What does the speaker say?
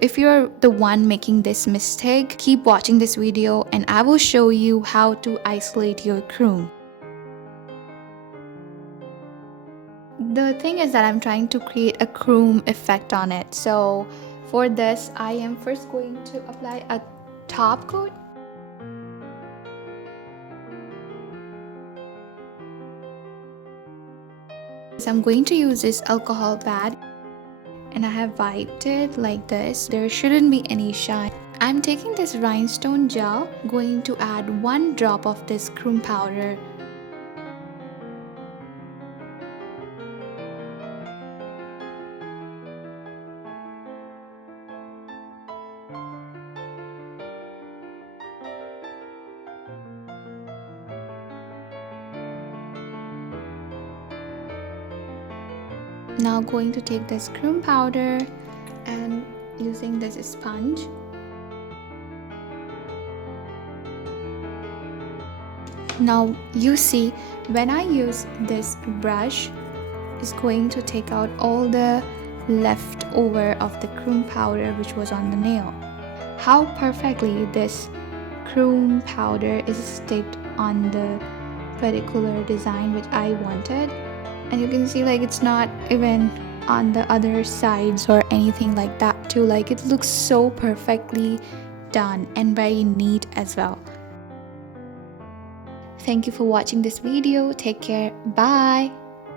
If you're the one making this mistake, keep watching this video and I will show you how to isolate your chrome. The thing is that I'm trying to create a chrome effect on it. So for this, I am first going to apply a top coat. So I'm going to use this alcohol pad and I have wiped it like this. There shouldn't be any shine. I'm taking this rhinestone gel, going to add 1 drop of this chrome powder. Now going to take this chrome powder and using this sponge. Now you see when I use this brush, it's going to take out all the leftover of the chrome powder which was on the nail. How perfectly this chrome powder is sticked on the particular design which I wanted. And you can see like it's not even on the other sides or anything like that too. Like it looks so perfectly done and very neat as well. Thank you for watching this video. Take care. Bye.